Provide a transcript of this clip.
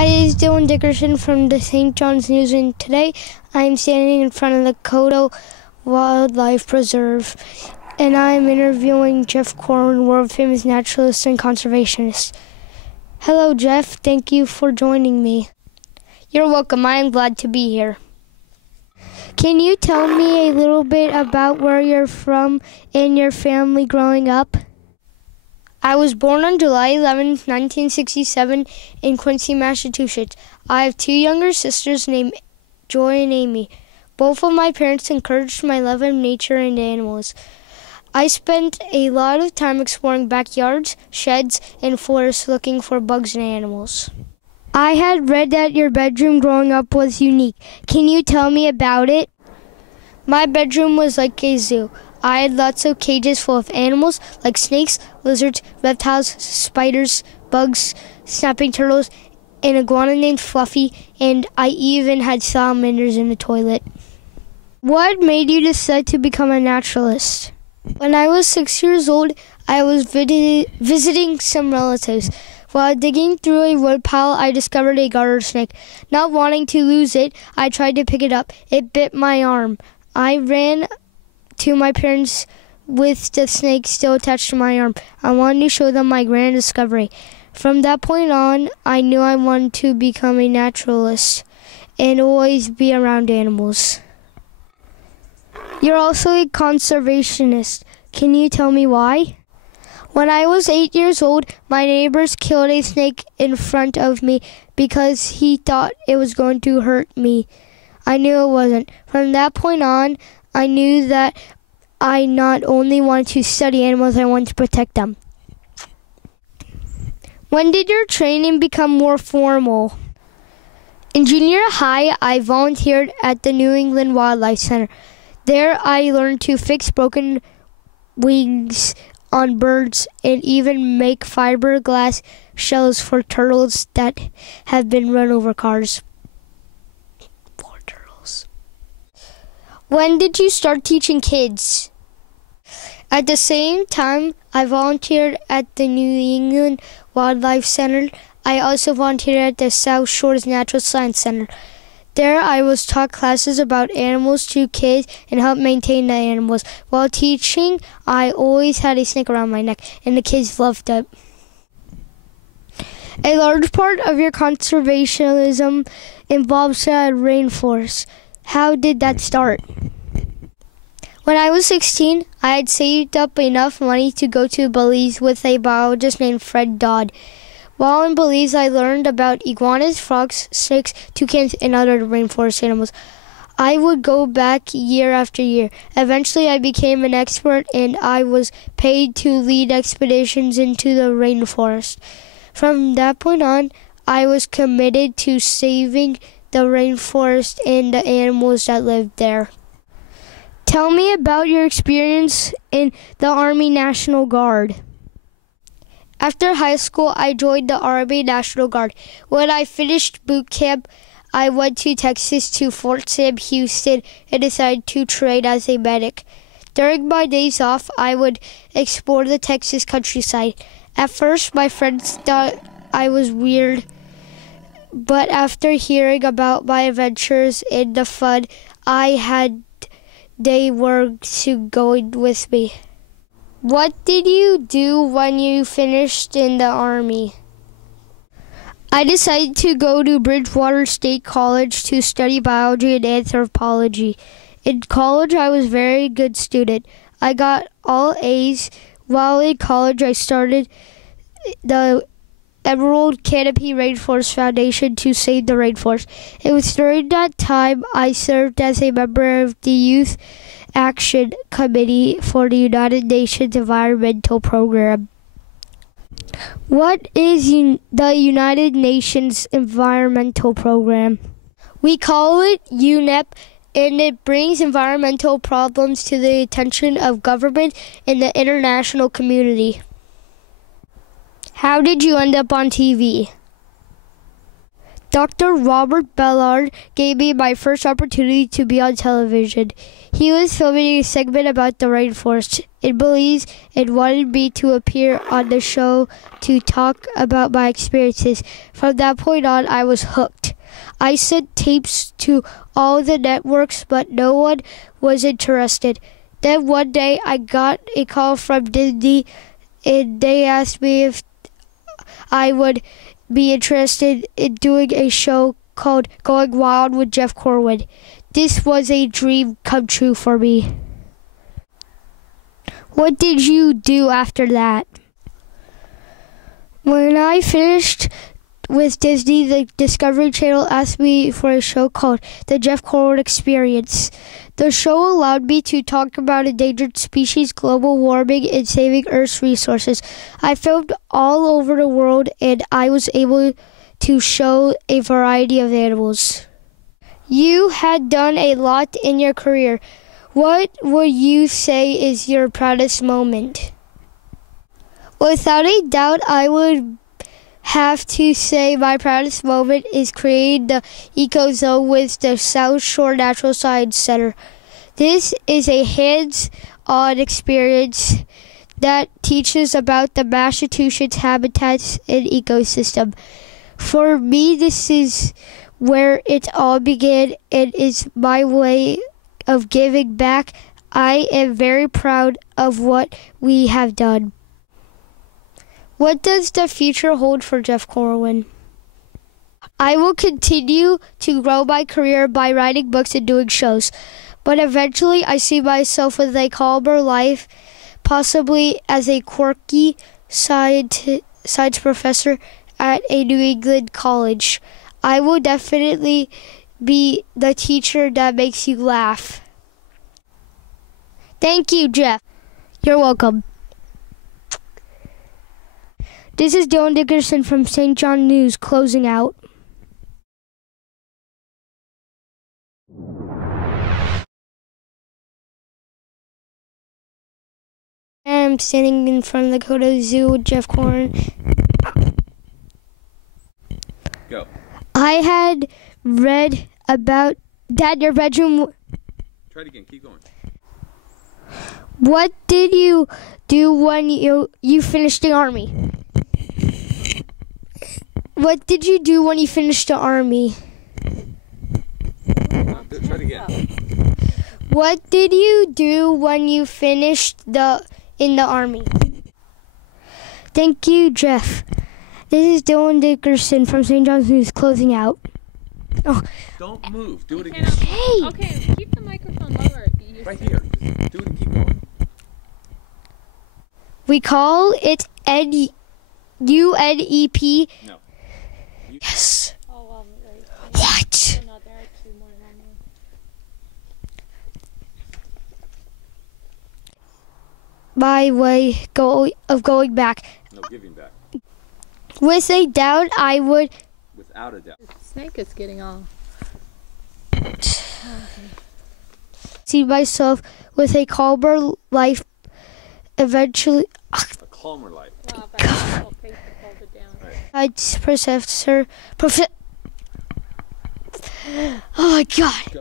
Hi, this is Dylan Dickerson from the St. John's News, and today I am standing in front of the Kodo Wildlife Preserve, and I am interviewing Jeff Corwin, world-famous naturalist and conservationist. Hello, Jeff. Thank you for joining me. You're welcome. I am glad to be here. Can you tell me a little bit about where you're from and your family growing up? I was born on July 11, 1967 in Quincy, Massachusetts. I have two younger sisters named Joy and Amy. Both of my parents encouraged my love of nature and animals. I spent a lot of time exploring backyards, sheds, and forests looking for bugs and animals. I had read that your bedroom growing up was unique. Can you tell me about it? My bedroom was like a zoo. I had lots of cages full of animals like snakes, lizards, reptiles, spiders, bugs, snapping turtles, an iguana named Fluffy, and I even had salamanders in the toilet. What made you decide to become a naturalist? When I was 6 years old, I was visiting some relatives. While digging through a woodpile, I discovered a garter snake. Not wanting to lose it, I tried to pick it up. It bit my arm. I ran to my parents with the snake still attached to my arm. I wanted to show them my grand discovery. From that point on, I knew I wanted to become a naturalist and always be around animals. You're also a conservationist. Can you tell me why? When I was 8 years old, my neighbors killed a snake in front of me because he thought it was going to hurt me. I knew it wasn't. From that point on, I knew that I not only wanted to study animals, I wanted to protect them. When did your training become more formal? In junior high, I volunteered at the New England Wildlife Center. There, I learned to fix broken wings on birds and even make fiberglass shells for turtles that have been run over cars. When did you start teaching kids? At the same time I volunteered at the New England Wildlife Center, I also volunteered at the South Shores Natural Science Center. There I was taught classes about animals to kids and helped maintain the animals. While teaching, I always had a snake around my neck, and the kids loved it. A large part of your conservationism involves the rainforest. How did that start? When I was 16, I had saved up enough money to go to Belize with a biologist named Fred Dodd. While in Belize, I learned about iguanas, frogs, snakes, toucans, and other rainforest animals. I would go back year after year. Eventually, I became an expert, and I was paid to lead expeditions into the rainforest. From that point on, I was committed to saving the rainforest and the animals that lived there. Tell me about your experience in the Army National Guard. After high school, I joined the Army National Guard. When I finished boot camp, I went to Texas to Fort Sam Houston and decided to train as a medic. During my days off, I would explore the Texas countryside. At first, my friends thought I was weird, but after hearing about my adventures and the fun I had, they were to go with me. What did you do when you finished in the Army? I decided to go to Bridgewater State College to study biology and anthropology. In college, I was a very good student. I got all A's. While in college, I started the Emerald Canopy Rainforest Foundation to save the rainforest. It was during that time I served as a member of the Youth Action Committee for the United Nations Environmental Program. What is the United Nations Environmental Program? We call it UNEP, and it brings environmental problems to the attention of government and the international community. How did you end up on TV? Dr. Robert Ballard gave me my first opportunity to be on television. He was filming a segment about the rainforest in Belize and wanted me to appear on the show to talk about my experiences. From that point on, I was hooked. I sent tapes to all the networks, but no one was interested. Then one day, I got a call from Disney, and they asked me if I would be interested in doing a show called Going Wild with Jeff Corwin. This was a dream come true for me. What did you do after that? When I finished with Disney, the Discovery Channel asked me for a show called The Jeff Corwin Experience. The show allowed me to talk about endangered species, global warming, and saving Earth's resources. I filmed all over the world, and I was able to show a variety of animals. You had done a lot in your career. What would you say is your proudest moment? Without a doubt, I would have to say my proudest moment is creating the Eco Zone with the South Shore Natural Science Center. This is a hands-on experience that teaches about the Massachusetts habitats and ecosystem. For me, this is where it all began and is my way of giving back. I am very proud of what we have done. What does the future hold for Jeff Corwin? I will continue to grow my career by writing books and doing shows, but eventually I see myself with a calmer life, possibly as a quirky science professor at a New England college. I will definitely be the teacher that makes you laugh. Thank you, Jeff. You're welcome. This is Dylan Dickerson from St. John News closing out. I'm standing in front of the Dakota Zoo with Jeff Corwin. Go. I had read about Dad, your bedroom. Try it again. Keep going. What did you do when you finished the army? What did you do when you finished the army? Try it again. What did you do when you finished in the army? Thank you, Jeff. This is Dylan Dickerson from St. John's News closing out. Oh. Don't move. Do it again. Hey. Okay, keep the microphone lower. Right here. Just do it and keep going. We call it UNEP. No. Yes. Oh, right. What? No, there are two more than one. My way of going back. No, giving back. With a doubt, I would. Without a doubt. The snake is getting all. See myself with a calmer life. Eventually, A calmer life. Well, but I will pay to hold it down. Right. I'd professor. Oh my God.